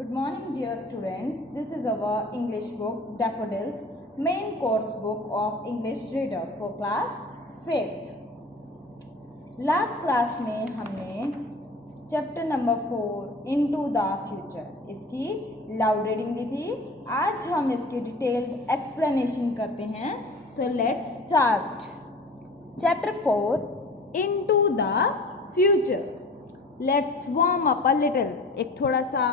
Good morning, dear students. This is our English book, Daffodils, main course book of English Reader for class 5th. Last class में हमने chapter number 4 into the future इसकी loud reading ली थी. आज हम इसकी detailed explanation करते हैं. So let's start. Chapter 4 into the future. Let's warm up a little. एक थोड़ा सा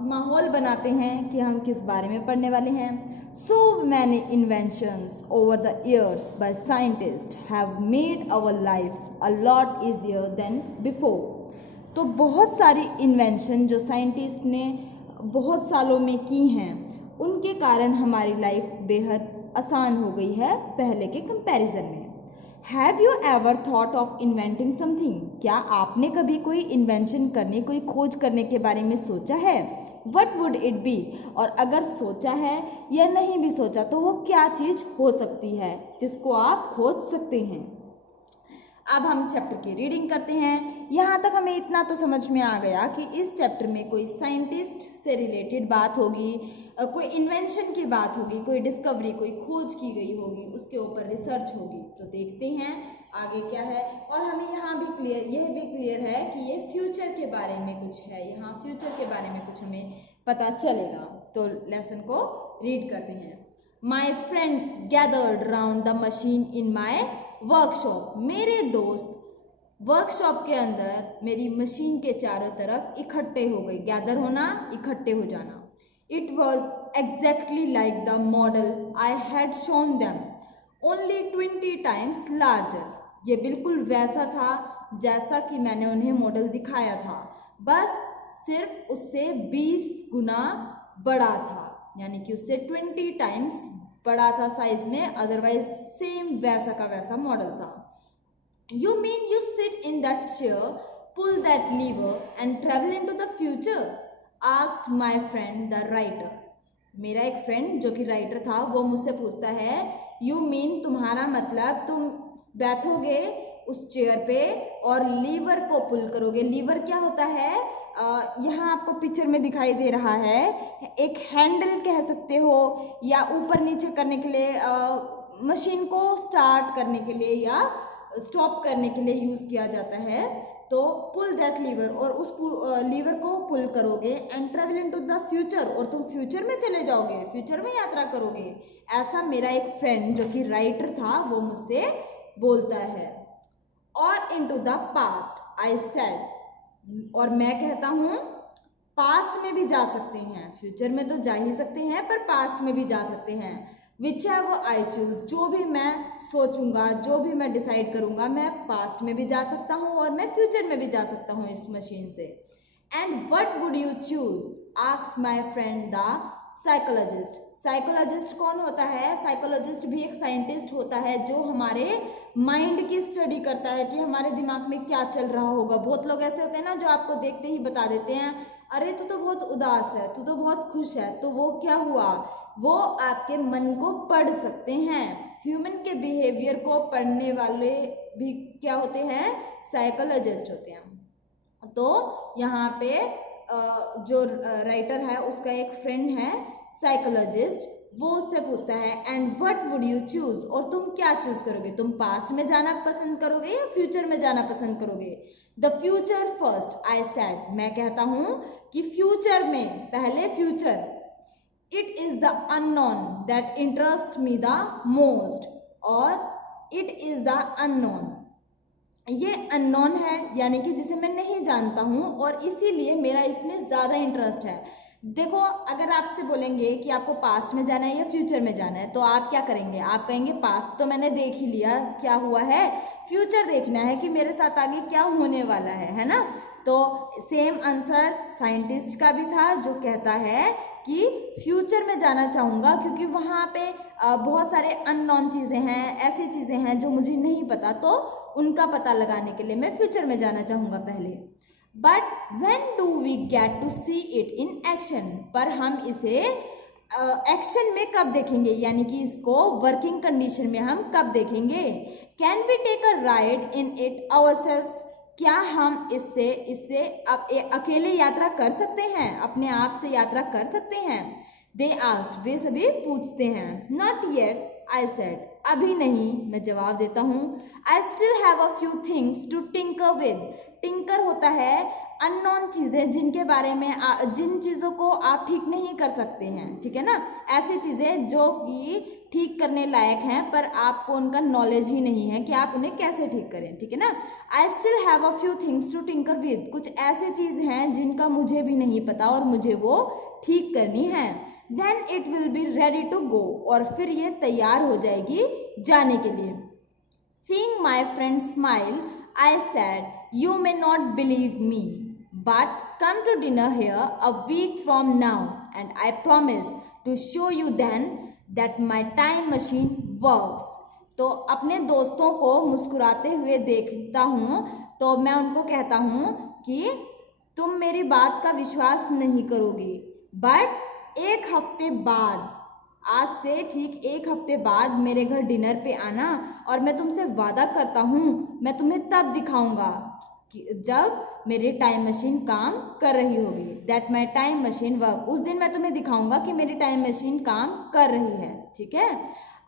माहौल बनाते हैं कि हम किस बारे में पढ़ने वाले हैं. So many inventions over the years by scientists have made our lives a lot easier than before. तो बहुत सारी इन्वेंशन जो साइंटिस्ट ने बहुत सालों में की हैं उनके कारण हमारी लाइफ बेहद आसान हो गई है पहले के कंपैरिजन में. Have you ever thought of inventing something? क्या आपने कभी कोई इन्वेंशन करने, कोई खोज करने के बारे में सोचा है? What would it be? और अगर सोचा है या नहीं भी सोचा तो वो क्या चीज़ हो सकती है जिसको आप खोज सकते हैं. अब हम चैप्टर की रीडिंग करते हैं. यहाँ तक हमें इतना तो समझ में आ गया कि इस चैप्टर में कोई साइंटिस्ट से रिलेटेड बात होगी, कोई इन्वेंशन की बात होगी, कोई डिस्कवरी, कोई खोज की गई होगी, उसके ऊपर रिसर्च होगी. तो देखते हैं आगे क्या है. और हमें यहाँ भी यह भी क्लियर है कि ये फ्यूचर के बारे में कुछ है. यहाँ फ्यूचर के बारे में कुछ हमें पता चलेगा. तो लेसन को रीड करते हैं. My friends gathered round the machine in my workshop. मेरे दोस्त वर्कशॉप के अंदर मेरी मशीन के चारों तरफ इकट्ठे हो गए. गैदर होना, इकट्ठे हो जाना. It was exactly like the model I had shown them, only 20 times larger. ये बिल्कुल वैसा था जैसा कि मैंने उन्हें मॉडल दिखाया था, बस सिर्फ उससे 20 गुना बड़ा था. यानी कि उससे 20 टाइम्स बड़ा था साइज में, अदरवाइज सेम वैसा का वैसा मॉडल था. You mean you sit in that chair, pull that lever and travel into the future? Asked my friend the writer. मेरा एक फ्रेंड जो कि राइटर था वो मुझसे पूछता है, यू मीन तुम्हारा मतलब तुम बैठोगे उस चेयर पे और लीवर को पुल करोगे. लीवर क्या होता है? यहाँ आपको पिक्चर में दिखाई दे रहा है, एक हैंडल कह सकते हो या ऊपर नीचे करने के लिए, मशीन को स्टार्ट करने के लिए या स्टॉप करने के लिए यूज़ किया जाता है. तो पुल दैट लीवर, और उस लीवर को पुल करोगे and travel into the future, और तुम फ्यूचर में चले जाओगे, फ्यूचर में यात्रा करोगे. ऐसा मेरा एक फ्रेंड जो कि राइटर था वो मुझसे बोलता है. और into the past I said, और मैं कहता हूँ पास्ट में भी जा सकते हैं. फ्यूचर में तो जा ही सकते हैं पर पास्ट में भी जा सकते हैं. Whichever I choose, जो भी मैं सोचूंगा, जो भी मैं डिसाइड करूंगा, मैं पास्ट में भी जा सकता हूँ और मैं फ्यूचर में भी जा सकता हूँ इस मशीन से. And what would you choose? Asks my friend the psychologist. Psychologist कौन होता है? साइकोलॉजिस्ट भी एक साइंटिस्ट होता है जो हमारे माइंड की स्टडी करता है कि हमारे दिमाग में क्या चल रहा होगा. बहुत लोग ऐसे होते हैं ना जो आपको देखते ही बता देते हैं, अरे तू तो बहुत उदास है, तू तो बहुत खुश है. तो वो क्या हुआ? वो आपके मन को पढ़ सकते हैं. ह्यूमन के बिहेवियर को पढ़ने वाले भी क्या होते हैं? साइकोलॉजिस्ट होते हैं. तो यहाँ पे जो राइटर है उसका एक फ्रेंड है साइकोलॉजिस्ट, वो उससे पूछता है and what would you choose, और तुम क्या चूज करोगे? तुम पास्ट में जाना पसंद करोगे या फ्यूचर में जाना पसंद करोगे? The future first I said. मैं कहता हूँ कि फ्यूचर में, पहले future. It is the unknown that interest me the most, और इट इज द अननोन, ये अननोन है यानी कि जिसे मैं नहीं जानता हूँ और इसीलिए मेरा इसमें ज़्यादा इंटरेस्ट है. देखो, अगर आपसे बोलेंगे कि आपको पास्ट में जाना है या फ्यूचर में जाना है तो आप क्या करेंगे? आप कहेंगे पास्ट तो मैंने देख ही लिया, क्या हुआ है, फ्यूचर देखना है कि मेरे साथ आगे क्या होने वाला है ना. तो सेम आंसर साइंटिस्ट का भी था जो कहता है कि फ्यूचर में जाना चाहूँगा क्योंकि वहाँ पे बहुत सारे अननोन चीज़ें हैं, ऐसी चीज़ें हैं जो मुझे नहीं पता, तो उनका पता लगाने के लिए मैं फ्यूचर में जाना चाहूँगा पहले. But when do we get to see it in action, पर हम इसे एक्शन में कब देखेंगे, यानी कि इसको वर्किंग कंडीशन में हम कब देखेंगे? Can we take a ride in it ourselves, क्या हम इससे अकेले यात्रा कर सकते हैं, अपने आप से यात्रा कर सकते हैं? दे आस्क्ड, वे सभी पूछते हैं। नॉट येट, आई सेड, अभी नहीं, मैं जवाब देता हूँ। I still have a few things to tinker with. Tinker होता है अननोन चीज़ें, जिनके बारे में जिन चीज़ों को आप ठीक नहीं कर सकते हैं, ठीक है ना, ऐसी चीज़ें जो कि ठीक करने लायक हैं पर आपको उनका नॉलेज ही नहीं है कि आप उन्हें कैसे ठीक करें, ठीक है ना। I still have a few things to tinker with, कुछ ऐसी चीज़ हैं जिनका मुझे भी नहीं पता और मुझे वो ठीक करनी है। Then it will be ready to go, और फिर ये तैयार हो जाएगी जाने के लिए। Seeing my friend smile, I said, you may not believe me, but come to dinner here a week from now and I promise to show you then that my time machine works. तो अपने दोस्तों को मुस्कुराते हुए देखता हूँ तो मैं उनको कहता हूँ कि तुम मेरी बात का विश्वास नहीं करोगे, बट एक हफ्ते बाद, आज से ठीक एक हफ्ते बाद मेरे घर डिनर पे आना और मैं तुमसे वादा करता हूँ मैं तुम्हें तब दिखाऊंगा जब मेरी टाइम मशीन काम कर रही होगी। That my time machine work, उस दिन मैं तुम्हें दिखाऊंगा कि मेरी टाइम मशीन काम कर रही है, ठीक है।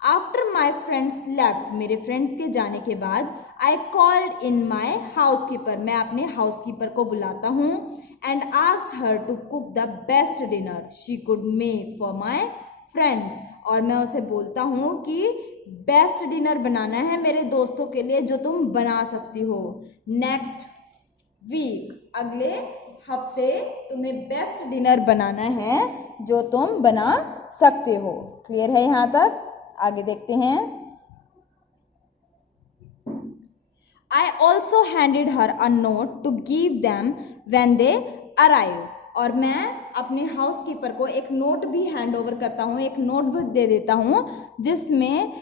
आफ्टर माई फ्रेंड्स लेफ्ट, मेरे फ्रेंड्स के जाने के बाद, I called in my house keeper, मैं अपने हाउस कीपर को बुलाता हूँ। And asked her to cook the best dinner she could make for my friends, और मैं उसे बोलता हूँ कि बेस्ट डिनर बनाना है मेरे दोस्तों के लिए जो तुम बना सकती हो। नेक्स्ट वीक, अगले हफ्ते तुम्हें बेस्ट डिनर बनाना है जो तुम बना सकते हो। क्लियर है यहाँ तक? आगे देखते हैं। I also handed her a note to give them when they arrived, और मैं अपने हाउस कीपर को एक नोट भी हैंड ओवर करता हूँ, एक नोट भी दे देता हूँ जिसमें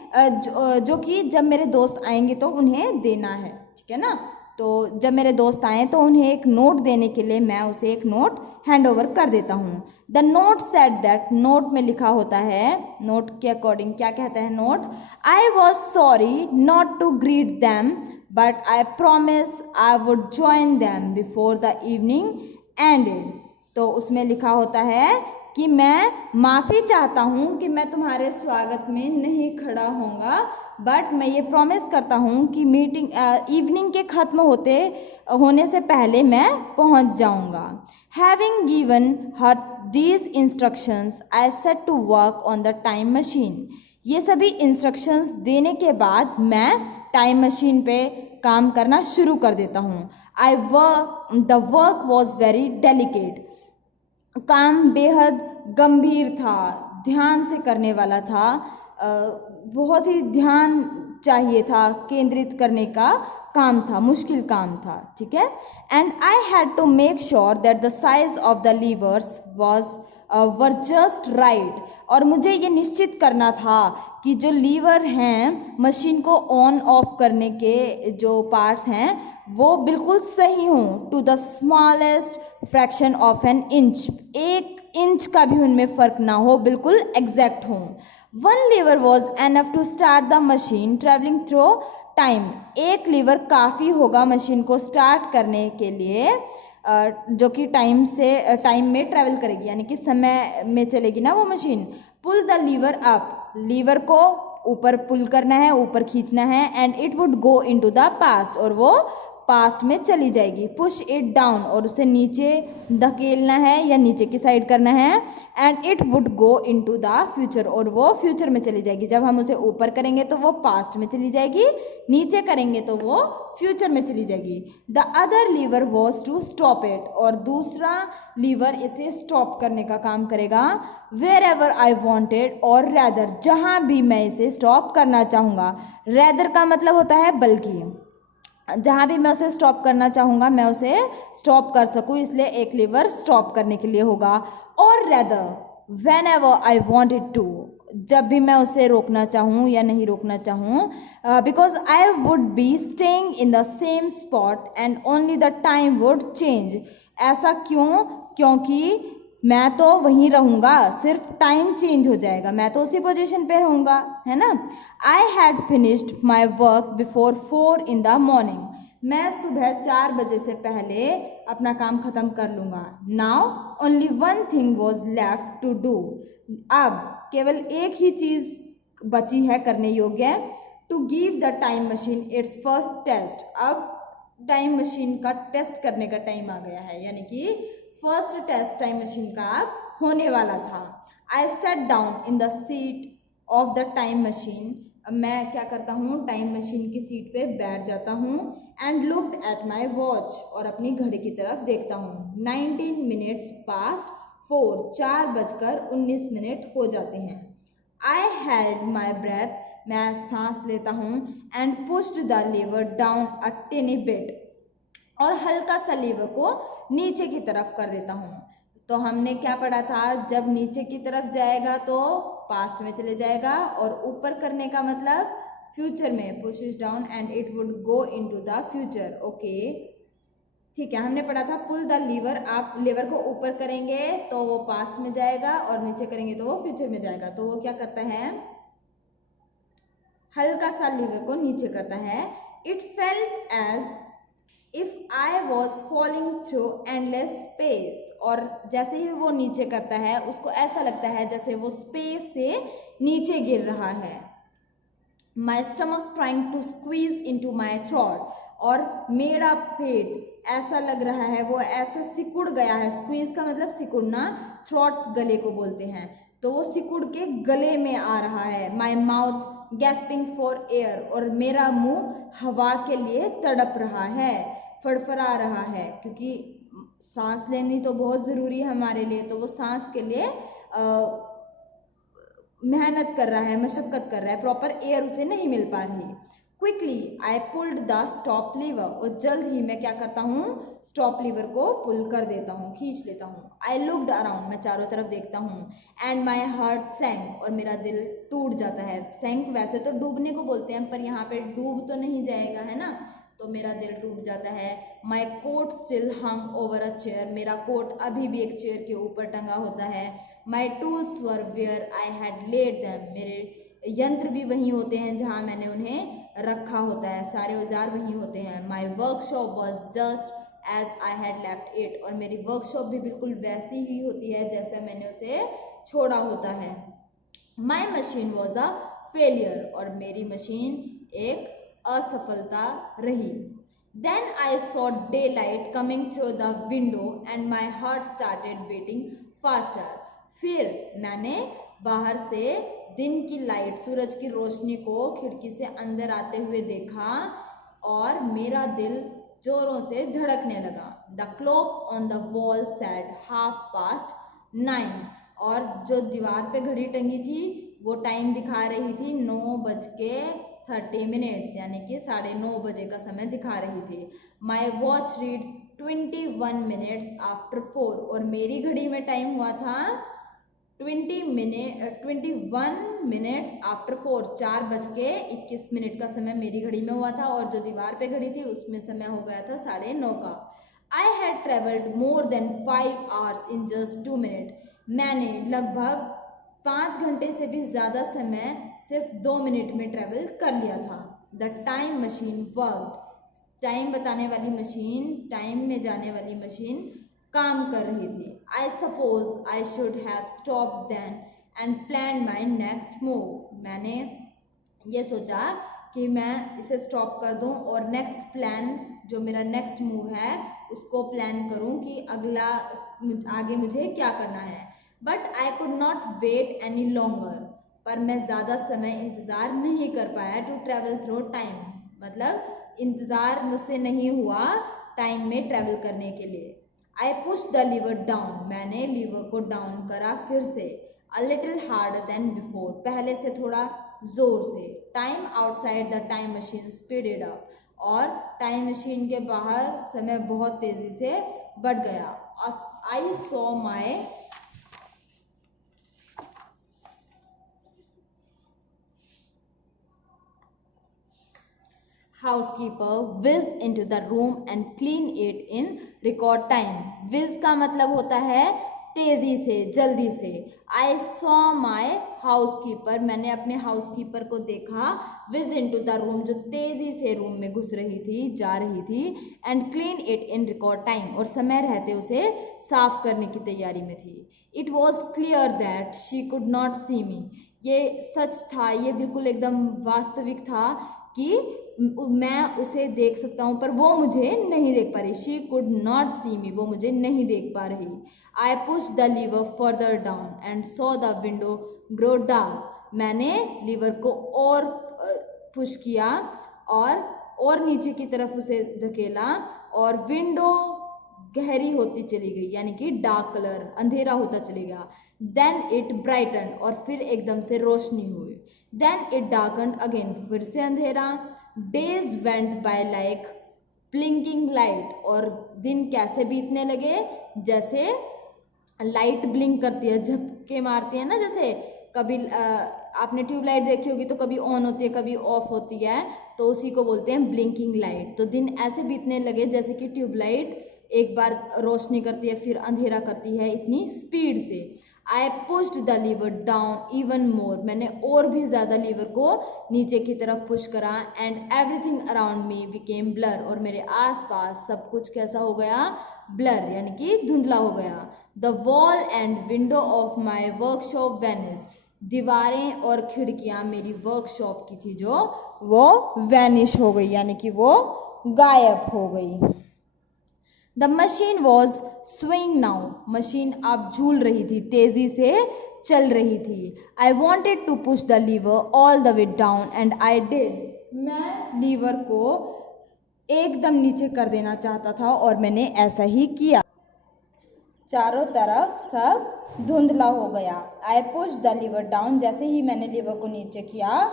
जो कि जब मेरे दोस्त आएंगे तो उन्हें देना है, ठीक है ना। तो जब मेरे दोस्त आए तो उन्हें एक नोट देने के लिए मैं उसे एक नोट हैंड ओवर कर देता हूँ। The note said that, note में लिखा होता है, नोट के अकॉर्डिंग क्या कहता है note, I was sorry not to greet them but I promise I would join them before the evening ended. तो उसमें लिखा होता है कि मैं माफ़ी चाहता हूँ कि मैं तुम्हारे स्वागत में नहीं खड़ा होऊंगा, बट मैं ये प्रॉमिस करता हूँ कि मीटिंग इवनिंग के ख़त्म होने से पहले मैं पहुँच जाऊँगा। Having given her these instructions I set to work on the time machine. ये सभी इंस्ट्रक्शंस देने के बाद मैं टाइम मशीन पे काम करना शुरू कर देता हूँ। The work was very delicate, काम बेहद गंभीर था, ध्यान से करने वाला था, बहुत ही ध्यान चाहिए था, केंद्रित करने का काम था, मुश्किल काम था, ठीक है। And I had to make sure that the size of the levers were just right, और मुझे ये निश्चित करना था कि जो लीवर हैं मशीन को ऑन ऑफ करने के जो पार्ट्स हैं वो बिल्कुल सही हों, to the smallest fraction of an inch, एक इंच का भी उनमें फ़र्क ना हो, बिल्कुल एग्जैक्ट हों। One lever was enough to start the machine travelling through time, एक लीवर काफ़ी होगा मशीन को स्टार्ट करने के लिए जो कि टाइम में ट्रैवल करेगी, यानी कि समय में चलेगी ना वो machine. Pull the lever up, lever को ऊपर पुल करना है, ऊपर खींचना है, and it would go into the past, और वो पास्ट में चली जाएगी। पुश इट डाउन, और उसे नीचे धकेलना है या नीचे की साइड करना है, and it would go into the future, और वो फ्यूचर में चली जाएगी। जब हम उसे ऊपर करेंगे तो वो पास्ट में चली जाएगी, नीचे करेंगे तो वो फ्यूचर में चली जाएगी। The other lever was to stop it, और दूसरा लीवर इसे स्टॉप करने का काम करेगा। वेयर एवर आई वॉन्टेड, और रैदर, जहाँ भी मैं इसे स्टॉप करना चाहूँगा। रैदर का मतलब होता है बल्कि, जहाँ भी मैं उसे स्टॉप करना चाहूँगा मैं उसे स्टॉप कर सकूँ, इसलिए एक लीवर स्टॉप करने के लिए होगा। और rather whenever I wanted to, जब भी मैं उसे रोकना चाहूँ या नहीं रोकना चाहूँ, because I would be staying in the same spot and only the time would change. ऐसा क्यों? क्योंकि मैं तो वहीं रहूँगा, सिर्फ टाइम चेंज हो जाएगा, मैं तो उसी पोजीशन पे रहूँगा, है ना। I had finished my work before 4 in the morning, मैं सुबह 4 बजे से पहले अपना काम खत्म कर लूँगा। Now only one thing was left to do. अब केवल एक ही चीज़ बची है करने योग्य, to give the time machine its first test. अब टाइम मशीन का टेस्ट करने का टाइम आ गया है, यानी कि फर्स्ट टेस्ट टाइम मशीन का अब होने वाला था। I set down in the seat of the time machine. मैं क्या करता हूँ, टाइम मशीन की सीट पे बैठ जाता हूँ। And looked at my watch, और अपनी घड़ी की तरफ देखता हूँ। 19 मिनट्स पास्ट 4, 4:19 हो जाते हैं। आई हेल्ड माई ब्रेथ, मैं सांस लेता हूँ। And pushed the lever down a tiny bit, और हल्का सा लीवर को नीचे की तरफ कर देता हूँ। तो हमने क्या पढ़ा था, जब नीचे की तरफ जाएगा तो पास्ट में चले जाएगा, और ऊपर करने का मतलब फ्यूचर में। Push it down and it would go into the future. Okay, ठीक है, हमने पढ़ा था पुल द लीवर। आप लीवर को ऊपर करेंगे तो वो पास्ट में जाएगा, और नीचे करेंगे तो वो फ्यूचर में जाएगा। तो वो क्या करता है, हल्का सा लीवर को नीचे करता है। It felt as if I was falling through endless space, और जैसे ही वो नीचे करता है उसको ऐसा लगता है जैसे वो स्पेस से नीचे गिर रहा है। My stomach trying to squeeze into my throat, और मेरा पेट ऐसा लग रहा है, वो ऐसा सिकुड़ गया है। स्क्वीज का मतलब सिकुड़ना, थ्रोट गले को बोलते हैं, तो वो सिकुड़ के गले में आ रहा है। My mouth gasping for air, और मेरा मुंह हवा के लिए तड़प रहा है, फड़फड़ा रहा है, क्योंकि सांस लेनी तो बहुत ज़रूरी है हमारे लिए। तो वो सांस के लिए मेहनत कर रहा है, मशक्क़त कर रहा है, प्रॉपर एयर उसे नहीं मिल पा रही। Quickly I pulled the stop lever, और जल्द ही मैं क्या करता हूँ, स्टॉप लीवर को पुल कर देता हूँ, खींच लेता हूँ। आई लुक्ड अराउंड, मैं चारों तरफ देखता हूँ। एंड माई हार्ट सैंक, और मेरा दिल टूट जाता है। सैंक वैसे तो डूबने को बोलते हैं, पर यहाँ पे डूब तो नहीं जाएगा, है ना, तो मेरा दिल टूट जाता है। My coat still hung over a chair, मेरा कोट अभी भी एक चेयर के ऊपर टंगा होता है। My tools were where I had laid them, मेरे यंत्र भी वहीं होते हैं जहाँ मैंने उन्हें रखा होता है, सारे औजार वहीं होते हैं। My workshop was just as I had left it, और मेरी वर्कशॉप भी बिल्कुल वैसी ही होती है जैसे मैंने उसे छोड़ा होता है। My machine was a failure, और मेरी मशीन एक असफलता रही। Then I saw daylight coming through the window and my heart started beating faster. फिर मैंने बाहर से दिन की लाइट, सूरज की रोशनी को खिड़की से अंदर आते हुए देखा, और मेरा दिल जोरों से धड़कने लगा। The clock on the wall said 9:30, और जो दीवार पे घड़ी टंगी थी वो टाइम दिखा रही थी 9:30, यानी कि 9:30 बजे का समय दिखा रही थी। My watch read 21 minutes after 4, और मेरी घड़ी में टाइम हुआ था 21 मिनट्स आफ्टर 4, 4:21 का समय मेरी घड़ी में हुआ था, और जो दीवार पे घड़ी थी उसमें समय हो गया था 9:30 का। I had travelled more than 5 hours in just 2 minute, मैंने लगभग 5 घंटे से भी ज़्यादा समय सिर्फ 2 मिनट में ट्रेवल कर लिया था। The time machine worked, time बताने वाली मशीन, टाइम में जाने वाली मशीन काम कर रही थी। I suppose I should have stop then and plan my next move, मैंने ये सोचा कि मैं इसे स्टॉप कर दूं और नेक्स्ट प्लान, जो मेरा नेक्स्ट मूव है उसको प्लान करूं कि आगे मुझे क्या करना है। But I could not wait any longer, पर मैं ज़्यादा समय इंतज़ार नहीं कर पाया। टू ट्रैवल थ्रू टाइम, मतलब इंतज़ार मुझसे नहीं हुआ टाइम में ट्रैवल करने के लिए। I push the lever down, मैंने लीवर को डाउन करा फिर से। A little harder than before, पहले से थोड़ा जोर से। Time outside the time machine speeded up, और टाइम मशीन के बाहर समय बहुत तेजी से बढ़ गया। I saw my housekeeper whiz into the room and clean it in record time. Whiz का मतलब होता है तेजी से, जल्दी से। आई सॉ माई हाउसकीपर, मैंने अपने हाउसकीपर को देखा। विज इन टू द रूम, जो तेजी से रूम में घुस रही थी, जा रही थी। And clean it in record time, और समय रहते उसे साफ करने की तैयारी में थी। It was clear that she could not see me, ये सच था, ये बिल्कुल एकदम वास्तविक था कि मैं उसे देख सकता हूँ पर वो मुझे नहीं देख पा रही। She could not see me, वो मुझे नहीं देख पा रही। I push the lever further down and saw the window grow dark, मैंने लीवर को और पुश किया और नीचे की तरफ उसे धकेला और विंडो गहरी होती चली गई, यानी कि डार्क कलर, अंधेरा होता चले गया। देन इट ब्राइटन, और फिर एकदम से रोशनी हुई। देन इट डार्कन अगेन, फिर से अंधेरा। Days went by like blinking light, और दिन कैसे बीतने लगे, जैसे लाइट ब्लिंक करती है, झपके मारती है ना, जैसे कभी आपने ट्यूबलाइट देखी होगी तो कभी ऑन होती है कभी ऑफ होती है, तो उसी को बोलते हैं ब्लिंकिंग लाइट। तो दिन ऐसे बीतने लगे जैसे कि ट्यूबलाइट एक बार रोशनी करती है फिर अंधेरा करती है, इतनी स्पीड से। I pushed the lever down even more, मैंने और भी ज़्यादा लीवर को नीचे की तरफ पुश करा। And everything around me became blur, और मेरे आसपास सब कुछ कैसा हो गया, ब्लर, यानी कि धुंधला हो गया। The wall and window of my workshop vanished, दीवारें और खिड़कियां मेरी वर्कशॉप की थी जो, वो वैनिश हो गई, यानी कि वो गायब हो गई। The machine was swing now, machine अब झूल रही थी, तेजी से चल रही थी। I wanted to push the lever all the way down and I did, मैं लीवर को एकदम नीचे कर देना चाहता था और मैंने ऐसा ही किया। चारों तरफ सब धुंधला हो गया। I push the lever down, जैसे ही मैंने लीवर को नीचे किया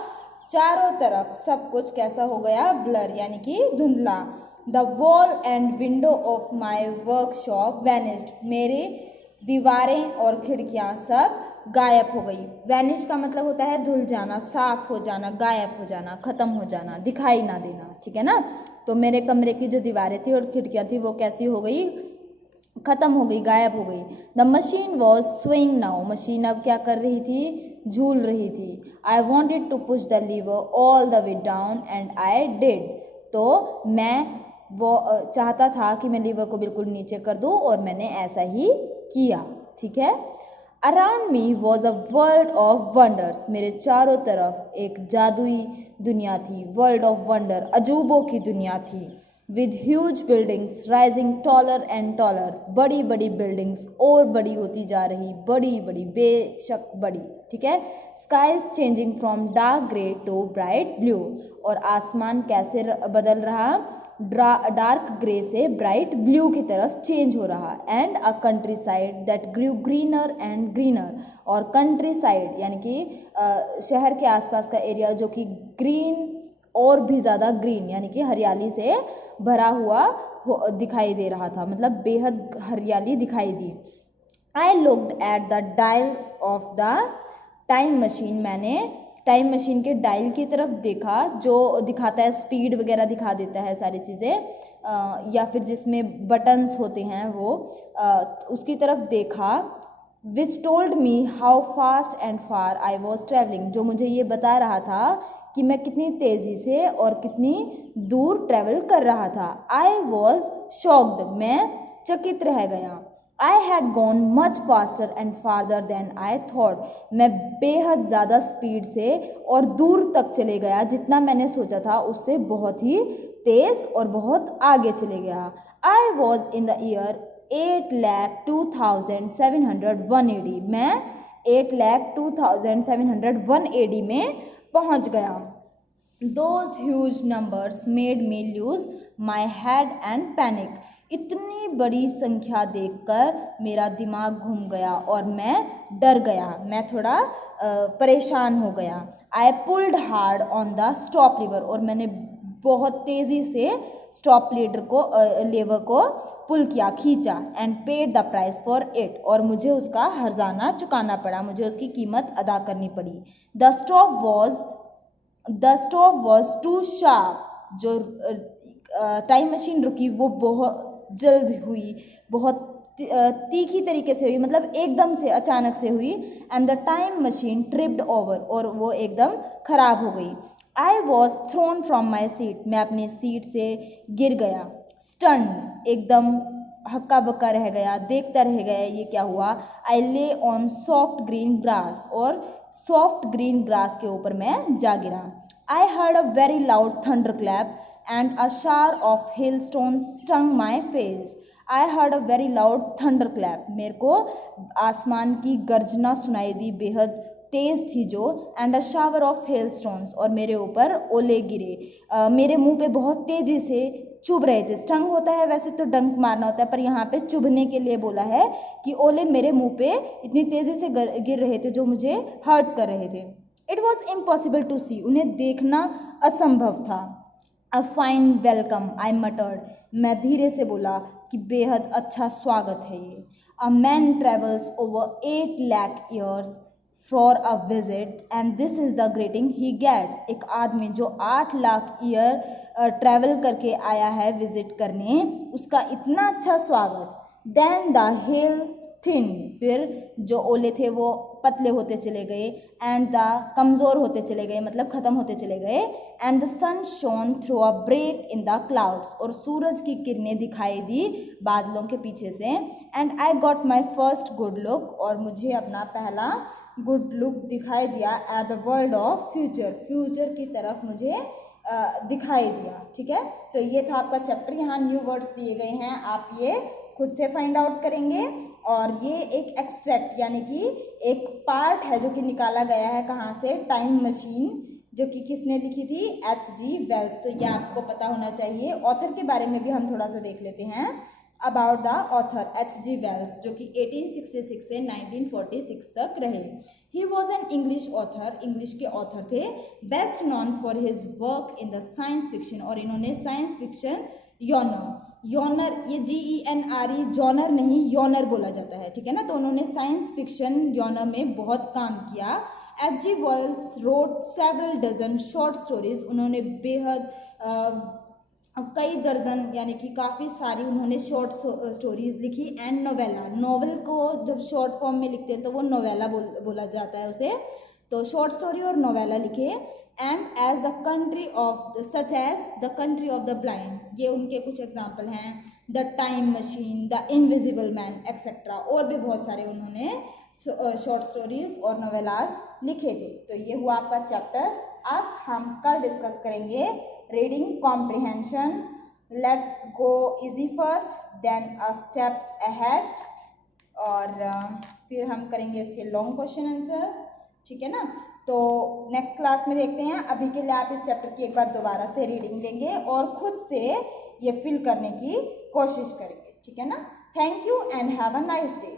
चारों तरफ सब कुछ कैसा हो गया, ब्लर, यानी कि धुंधला। The wall and window of my workshop vanished, मेरे दीवारें और खिड़कियां सब गायब हो गई। वैनिश का मतलब होता है धुल जाना, साफ हो जाना, गायब हो जाना, खत्म हो जाना, दिखाई ना देना, ठीक है ना। तो मेरे कमरे की जो दीवारें थी और खिड़कियां थी वो कैसी हो गई, खत्म हो गई, गायब हो गई। The machine was swing now, machine अब क्या कर रही थी, झूल रही थी। I wanted to push the lever all the way down and I did, तो मैं वो चाहता था कि मैं लीवर को बिल्कुल नीचे कर दूं और मैंने ऐसा ही किया, ठीक है। Around me was a world of wonders, मेरे चारों तरफ एक जादुई दुनिया थी, वर्ल्ड ऑफ वंडर, अजूबों की दुनिया थी। With huge buildings rising taller and taller, बड़ी बड़ी बिल्डिंग्स और बड़ी होती जा रही, बड़ी बड़ी, बेशक बड़ी, ठीक है। Skies changing from dark grey to bright blue, और आसमान कैसे बदल रहा, डार्क ग्रे से ब्राइट ब्लू की तरफ चेंज हो रहा। And a countryside that grew greener and greener, और कंट्री साइड यानी कि शहर के आसपास का एरिया जो कि ग्रीन और भी ज़्यादा ग्रीन, यानी कि हरियाली से भरा हुआ दिखाई दे रहा था, मतलब बेहद हरियाली दिखाई दी। I looked at the dials of the time machine, मैंने टाइम मशीन के डायल की तरफ देखा जो दिखाता है स्पीड वगैरह दिखा देता है सारी चीज़ें, या फिर जिसमें बटन्स होते हैं वो, उसकी तरफ देखा। Which told me how fast and far I was travelling, जो मुझे ये बता रहा था कि मैं कितनी तेज़ी से और कितनी दूर ट्रैवल कर रहा था। आई वॉज शॉक्ड, मैं चकित रह गया। I had gone much faster and farther than I thought, मैं बेहद ज़्यादा स्पीड से और दूर तक चले गया, जितना मैंने सोचा था उससे बहुत ही तेज़ और बहुत आगे चले गया। I was in the year 8,02,701 AD, मैं 8,02,701 AD में पहुंच गया। Those huge numbers made me lose my head and panic, इतनी बड़ी संख्या देखकर मेरा दिमाग घूम गया और मैं डर गया, मैं थोड़ा परेशान हो गया। I pulled hard on the stop lever, और मैंने बहुत तेज़ी से स्टॉप लेवर को पुल किया, खींचा। And paid the price for it, और मुझे उसका हर्जाना चुकाना पड़ा, मुझे उसकी कीमत अदा करनी पड़ी। The stop was too sharp, जो टाइम मशीन रुकी वो बहुत जल्द हुई, बहुत तीखी तरीके से हुई, मतलब एकदम से अचानक से हुई। And the time machine tripped over, और वो एकदम खराब हो गई। I was throne from my seat, मैं अपनी सीट से गिर गया। स्टन्ड, एकदम हक्का बक्का रह गया, देखता रह गया ये क्या हुआ। आई ले ऑन सॉफ्ट ग्रीन ग्रास, और सॉफ्ट ग्रीन ग्रास के ऊपर मैं जा गिरा। I heard a very loud thunder clap and a shower of hailstones stung my face. I heard a very loud thunder clap. मेरे को आसमान की गर्जना सुनाई दी, बेहद तेज थी जो। And a shower of hailstones, और मेरे ऊपर ओले गिरे। मेरे मुंह पे बहुत तेजी से चुभ रहे थे। स्टंग होता है वैसे तो डंक मारना होता है, पर यहाँ पे चुभने के लिए बोला है कि ओले मेरे मुंह पे इतनी तेजी से गिर रहे थे जो मुझे हर्ट कर रहे थे। इट वॉज इम्पॉसिबल टू सी, उन्हें देखना असंभव था। अ फाइन वेलकम, आई मटर्ड, मैं धीरे से बोला कि बेहद अच्छा स्वागत है ये। A man travels over 8 lakh years for a visit and this is the greeting he gets, एक आदमी जो 8 लाख ईयर ट्रैवल करके आया है विजिट करने, उसका इतना अच्छा स्वागत। देन द हिल थिन, फिर जो ओले थे वो पतले होते चले गए। एंड द कमज़ोर होते चले गए, मतलब ख़त्म होते चले गए। And the sun shone through a break in the clouds, और सूरज की किरणें दिखाई दी बादलों के पीछे से। And I got my first good look, और मुझे अपना पहला गुड लुक दिखाई दिया। At the world of future, future की तरफ मुझे दिखाई दिया। ठीक है, तो ये था आपका चैप्टर। यहाँ न्यू वर्ड्स दिए गए हैं, आप ये खुद से फाइंड आउट करेंगे। और ये एक एक्सट्रैक्ट यानी कि एक पार्ट है जो कि निकाला गया है कहाँ से, टाइम मशीन, जो कि किसने लिखी थी, H.G. वेल्स। तो ये आपको पता होना चाहिए। ऑथर के बारे में भी हम थोड़ा सा देख लेते हैं। About the author H.G. Wales, जो कि 1866 से 1946 तक रहे। He was an English author, English के ऑथर थे। Best non for his work in the science fiction, और इन्होंने साइंस फिक्शन यॉनर, ये GENRE जॉनर नहीं यॉनर बोला जाता है, ठीक है ना। तो उन्होंने साइंस फिक्शन यॉनर में बहुत काम किया। H.G. Wells wrote several dozen short stories, उन्होंने बेहद कई दर्जन यानी कि काफ़ी सारी उन्होंने शॉर्ट स्टोरीज लिखी। एंड नोवेला, नॉवल को जब शॉर्ट फॉर्म में लिखते हैं तो वो नोवेला बोला जाता है उसे। तो शॉर्ट स्टोरी और नोवेला लिखे। And as the country of such as the country of the blind, ये उनके कुछ एग्जाम्पल हैं। The time machine, the invisible man etcetera, और भी बहुत सारे उन्होंने शॉर्ट स्टोरीज और नोवेलास लिखे थे। तो ये हुआ आपका चैप्टर। अब हम कल डिस्कस करेंगे reading comprehension. Let's go easy first, then a step ahead, और फिर हम करेंगे इसके लॉन्ग क्वेश्चन आंसर, ठीक है ना। तो नेक्स्ट क्लास में देखते हैं। अभी के लिए आप इस चैप्टर की एक बार दोबारा से रीडिंग देंगे और खुद से ये फिल करने की कोशिश करेंगे, ठीक है ना। Thank you and have a nice day.